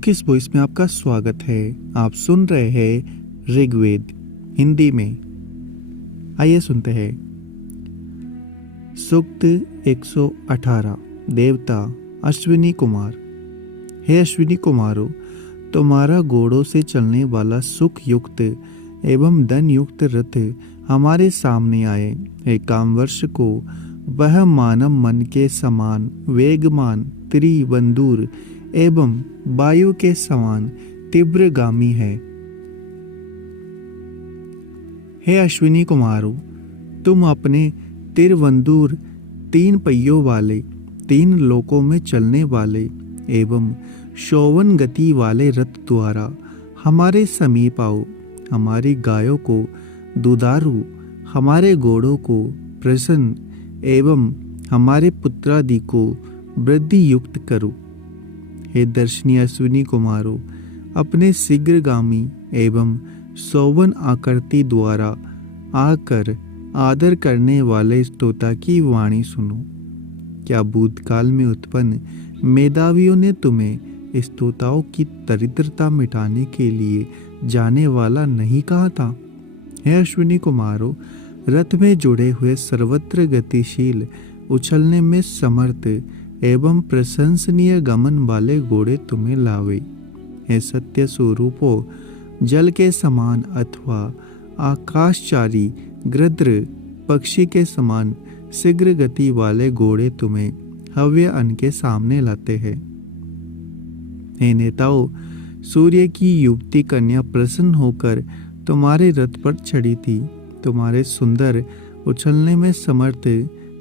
सुखिस voice में आपका स्वागत है। आप सुन रहे हैं ऋग्वेद हिंदी में। आइए सुनते हैं। सूक्त 118। देवता अश्विनी कुमार। हे अश्विनी कुमारों, तुम्हारा घोड़ों से चलने वाला सुख युक्त एवं धन युक्त रथ हमारे सामने आए। हे कामवर्ष को वह मानव मन के समान वेगमान त्रिबंधुर एवं वायु के समान तीव्रगामी है। हे अश्विनी कुमारों, तुम अपने तिरवंदूर 3 पहियों वाले 3 लोकों में चलने वाले एवं शोवन गति वाले रथ द्वारा हमारे समीप आओ। हमारी गायों को दुधारू, हमारे घोड़ों को प्रसन्न एवं हमारे पुत्रादि को वृद्धि युक्त करो। हे दर्शनीय अश्विनी कुमारों, अपने शीघ्रगामी एवं सौवन आकृति द्वारा आकर आदर करने वाले स्तोता की वाणी सुनो। क्या भूतकाल में उत्पन्न मेधावियों ने तुम्हें स्तोताओं की दरिद्रता मिटाने के लिए जाने वाला नहीं कहा था? हे अश्विनी कुमारों, रथ में जुड़े हुए सर्वत्र गतिशील, उछलने में समर्थ एवं प्रशंसनीय गमन वाले घोड़े तुम्हें लावे। हे सत्य स्वरूपो, जल के समान अथवा आकाशचारी गृध्र पक्षी के समान शीघ्र गति वाले घोड़े तुम्हें हव्य अन्न के सामने लाते हैं। हे नेताओं, सूर्य की युवती कन्या प्रसन्न होकर तुम्हारे रथ पर चढ़ी थी। तुम्हारे सुंदर, उछलने में समर्थ,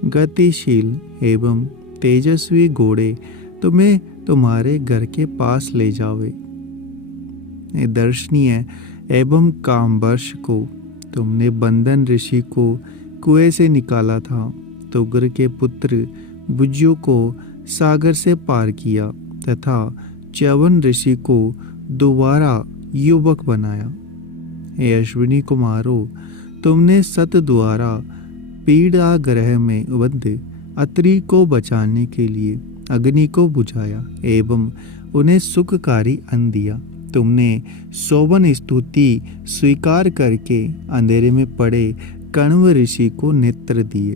गतिशील एवं तेजस्वी घोड़े तुम्हें तुम्हारे घर के पास ले जावे। दर्शनीय एवं कामवर्ष को तुमने बंदन ऋषि को कुएं से निकाला था। तुगर के पुत्र बुज्जु को सागर से पार किया तथा च्यवन ऋषि को दोबारा युवक बनाया। हे अश्विनी कुमारों, तुमने सत द्वारा पीड़ा ग्रह में बंद अत्रि को बचाने के लिए अग्नि को बुझाया एवं उन्हें सुखकारी अन्न दिया। तुमने सौवन स्तुति स्वीकार करके अंधेरे में पड़े कण्व ऋषि को नेत्र दिए।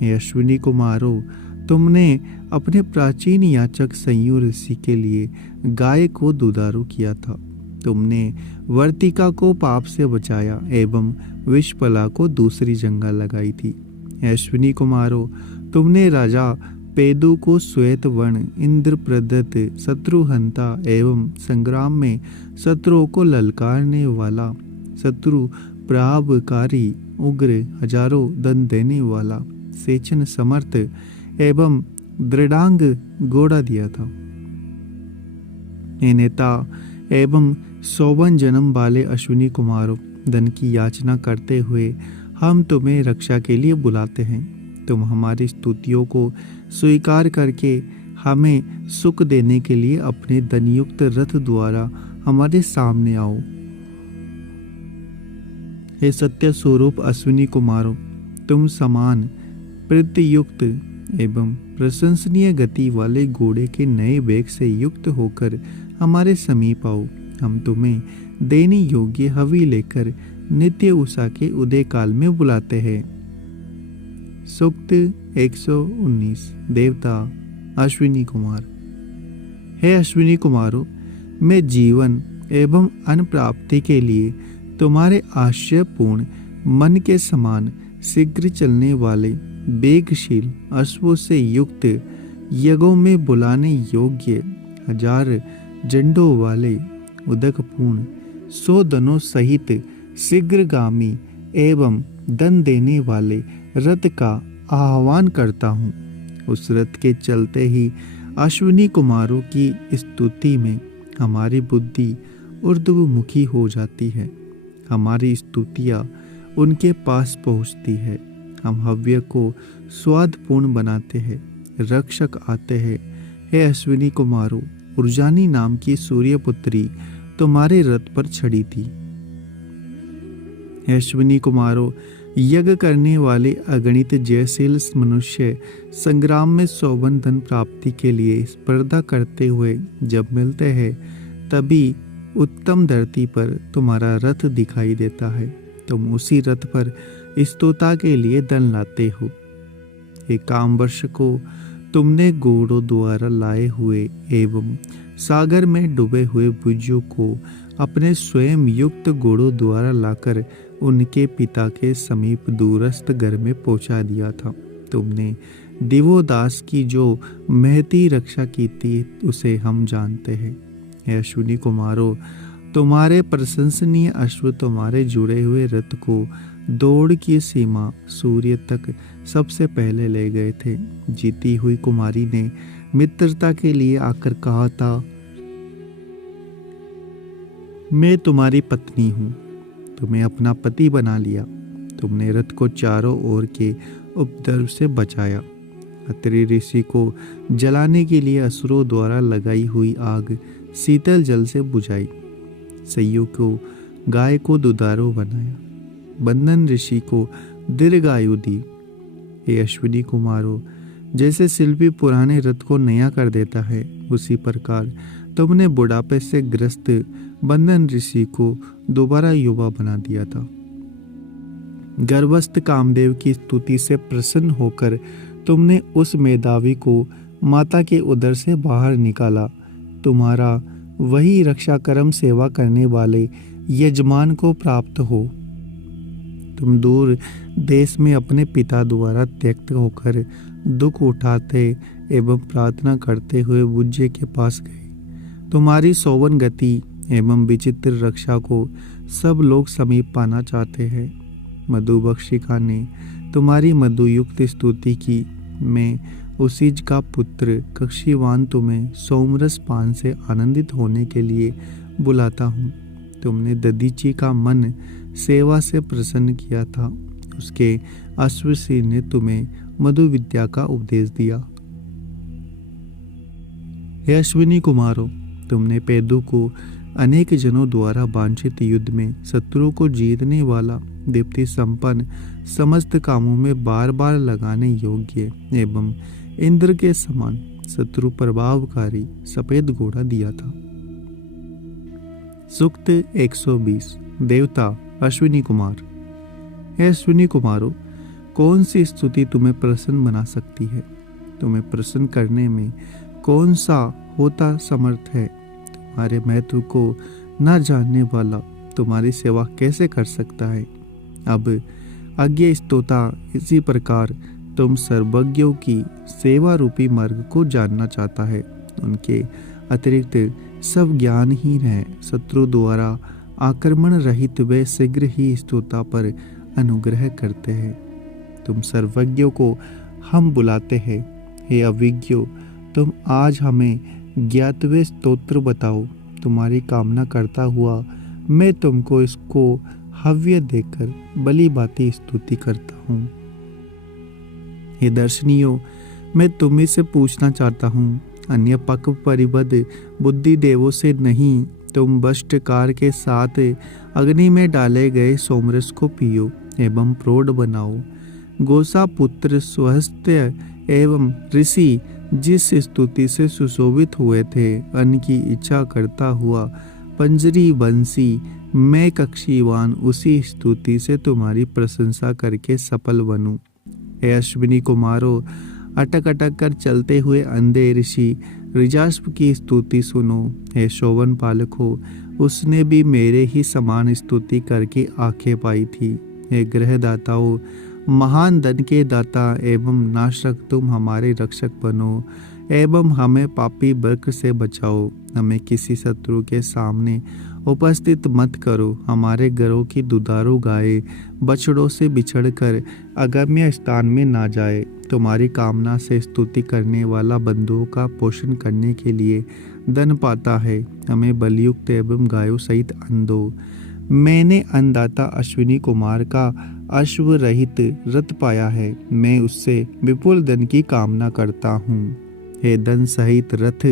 हे अश्विनी कुमारों, तुमने अपने प्राचीन याचक संयु ऋषि के लिए गाय को दुधारू किया था। तुमने वर्तिका को पाप से बचाया एवं विषपला को दूसरी जंगा लगाई थी। हे अश्विनी कुमारों, तुमने राजा पेदु को श्वेत वर्ण इंद्र प्रदत्त शत्रुहंता एवं संग्राम में शत्रुओं को ललकारने वाला, शत्रु प्रभावकारी, उग्र, हजारों दंड देने वाला, सेचन समर्थ एवं दृढ़ांग घोड़ा दिया था। हे नेता एवं सौवन जन्म वाले अश्विनी कुमारों, धन की याचना करते हुए हम तुम्हें रक्षा के लिए बुलाते हैं। तुम हमारी स्तुतियों को स्वीकार करके हमें सुख देने के लिए अपने धनयुक्त रथ द्वारा हमारे सामने आओ। हे सत्य स्वरूप अश्विनी कुमारों, तुम समान प्रत्ययुक्त एवं प्रशंसनीय गति वाले घोड़े के नए वेग से युक्त होकर हमारे समीप आओ। हम तुम्हें देने योग्य हवि लेकर नित्य उषा के उदय काल में बुलाते हैं। सूक्त 119। देवता अश्विनी कुमार। हे अश्विनी कुमारों, मैं जीवन एवं अन्न प्राप्ति के लिए तुम्हारे आश्चर्यपूर्ण मन के समान शीघ्र चलने वाले वेगशील अश्वों से युक्त, यज्ञों में बुलाने योग्य 1000 झंडों वाले उदकपूर्ण 100 दनों सहित शीघ्रगामी एवं दन देने वाले रथ का आह्वान करता हूँ। उस रथ के चलते ही अश्विनी कुमारों की स्तुति में हमारी बुद्धि ऊर्ध्वमुखी हो जाती है। हमारी स्तुतियाँ उनके पास पहुँचती है। हम हव्य को स्वादपूर्ण बनाते हैं। रक्षक आते हैं। हे अश्विनी कुमारों, उर्जानी नाम की सूर्यपुत्री तुम्हारे रथ पर चढ़ी थी। हे अश्विनी कुमारों, यज्ञ करने वाले अगणित जयशील मनुष्य संग्राम में सौवन धन प्राप्ति के लिए स्पर्धा करते हुए जब मिलते हैं, तभी उत्तम धरती पर तुम्हारा रथ दिखाई देता है। तुम उसी रथ पर स्तोता के लिए धन लाते हो। एक कामवर्ष को तुमने घोड़ों द्वारा लाए हुए एवं सागर में डूबे हुए भुजियों को अपने स्वयं युक्त घोड़ों द्वारा लाकर उनके पिता के समीप दूरस्थ घर में पहुंचा दिया था। तुमने दिवोदास की जो महती रक्षा की थी उसे हम जानते हैं। हे अश्विनी कुमारों, तुम्हारे प्रशंसनीय अश्व तुम्हारे जुड़े हुए रथ को दौड़ की सीमा सूर्य तक सबसे पहले ले गए थे। जीती हुई कुमारी ने मित्रता के लिए आकर कहा था, मैं तुम्हारी पत्नी हूँ। तुम्हें अपना पति बना लिया। तुमने रथ को चारों ओर के उपद्रव से बचाया। अत्रि ऋषि को जलाने के लिए असुरों द्वारा लगाई हुई आग शीतल जल से बुझाई। सैयों को गाय को दुधारू बनाया। बंदन ऋषि को दीर्घायु दी। हे अश्विनी कुमारों, जैसे शिल्पी पुराने रथ को नया कर देता है, उसी प्रकार तुमने बुढ़ापे से ग्रस्त बंदन ऋषि को दोबारा युवा बना दिया था। गर्भस्थ कामदेव की स्तुति से प्रसन्न होकर तुमने उस मेधावी को माता के उदर से बाहर निकाला। तुम्हारा वही रक्षा कर्म सेवा करने वाले यजमान को प्राप्त हो। तुम दूर देश में अपने पिता द्वारा त्यक्त होकर दुख उठाते एवं प्रार्थना करते हुए बुज्जे के पास गए। तुम्हारी सौवन गति एवं विचित्र रक्षा को सब लोग समीप पाना चाहते हैं। मधुबक्षिका ने तुम्हारी मधुयुक्त स्तुति की। मैं उसीज का पुत्र कक्षीवान तुम्हें सोमरस पान से आनंदित होने के लिए बुलाता हूँ। तुमने दधीची का मन सेवा से प्रसन्न किया था। उसके अश्वसी ने तुम्हें मधु विद्या का उपदेश दिया। हे अश्विनी कुमारों, तुमने पैदू को अनेक जनों द्वारा वांछित युद्ध में शत्रु को जीतने वाला, दीप्ति संपन्न, समस्त कामों में बार बार लगाने योग्य एवं इंद्र के समान शत्रु प्रभावकारी सफेद घोड़ा दिया था। सूक्त 120। देवता अश्विनी कुमार। हे अश्विनी कुमारों, कौन सी स्तुति तुम्हें प्रसन्न बना सकती है? तुम्हें प्रसन्न करने में कौन सा होता समर्थ है? तुम्हारे महत्व को न जानने वाला तुम्हारी सेवा कैसे कर सकता है? अब अज्ञ स्तोता इसी प्रकार तुम सर्वज्ञों की सेवा रूपी मार्ग को जानना चाहता है। उनके अतिरिक्त सब ज्ञानहीन है। शत्रु द्वारा आक्रमण रहित वे शीघ्र ही स्तोता पर अनुग्रह करते हैं। तुम सर्वज्ञों को हम बुलाते हैं। हे अविज्ञों, तुम आज हमें ज्ञातवे स्तोत्र बताओ। तुम्हारी कामना करता हुआ मैं तुमको इसको हव्य देकर बलि भांति स्तुति करता हूँ। हे दर्शनियों, मैं तुम्ही से पूछना चाहता हूँ, अन्य पक्ष परिबद्ध बुद्धि देवों से नहीं, तुम वष्टकार के साथ अग्नि में डाले गए सोमरस को पियो एवं प्रौढ़ बनाओ। गोसा पुत्र स्वहस्त्य एवं ऋषि जिस स्तुति से सुशोभित हुए थे, अन्न की इच्छा करता हुआ पंजरी बंसी मैं कक्षीवान उसी स्तुति से तुम्हारी प्रशंसा करके सफल बनूं। हे अश्विनी कुमारों, अटक अटक कर चलते हुए अंधे ऋषि ऋजास्प की स्तुति सुनो। हे शोभन पालको, उसने भी मेरे ही समान स्तुति करके आंखें पाई थी। हे ग्रहदाताओं, महान धन के दाता एवं नाशक तुम हमारे रक्षक बनो एवं हमें पापी वर्ग से बचाओ। हमें किसी शत्रु के सामने उपस्थित मत करो। हमारे घरों की दुधारू गाय बछड़ों से बिछड़कर अगम्य स्थान में ना जाए। तुम्हारी कामना से स्तुति करने वाला बंधुओं का पोषण करने के लिए धन पाता है। हमें बलयुक्त एवं गायों सहित अन्न दो। मैंने अन्नदाता अश्विनी कुमार का अश्व रहित रथ पाया है। मैं उससे विपुल धन की कामना करता हूँ। हे धन सहित रथ,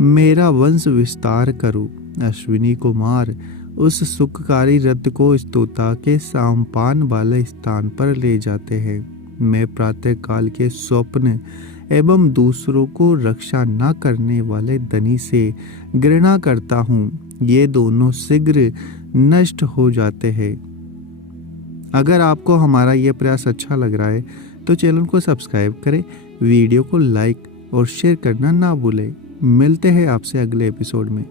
मेरा वंश विस्तार करो। अश्विनी कुमार, उस सुखकारी रथ को स्तोता के सामपान वाले स्थान पर ले जाते हैं। मैं प्रातः काल के स्वप्न एवं दूसरों को रक्षा न करने वाले धनी से घृणा करता हूँ। ये दोनों शीघ्र नष्ट हो जाते हैं। अगर आपको हमारा ये प्रयास अच्छा लग रहा है तो चैनल को सब्सक्राइब करें, वीडियो को लाइक और शेयर करना ना भूलें। मिलते हैं आपसे अगले एपिसोड में।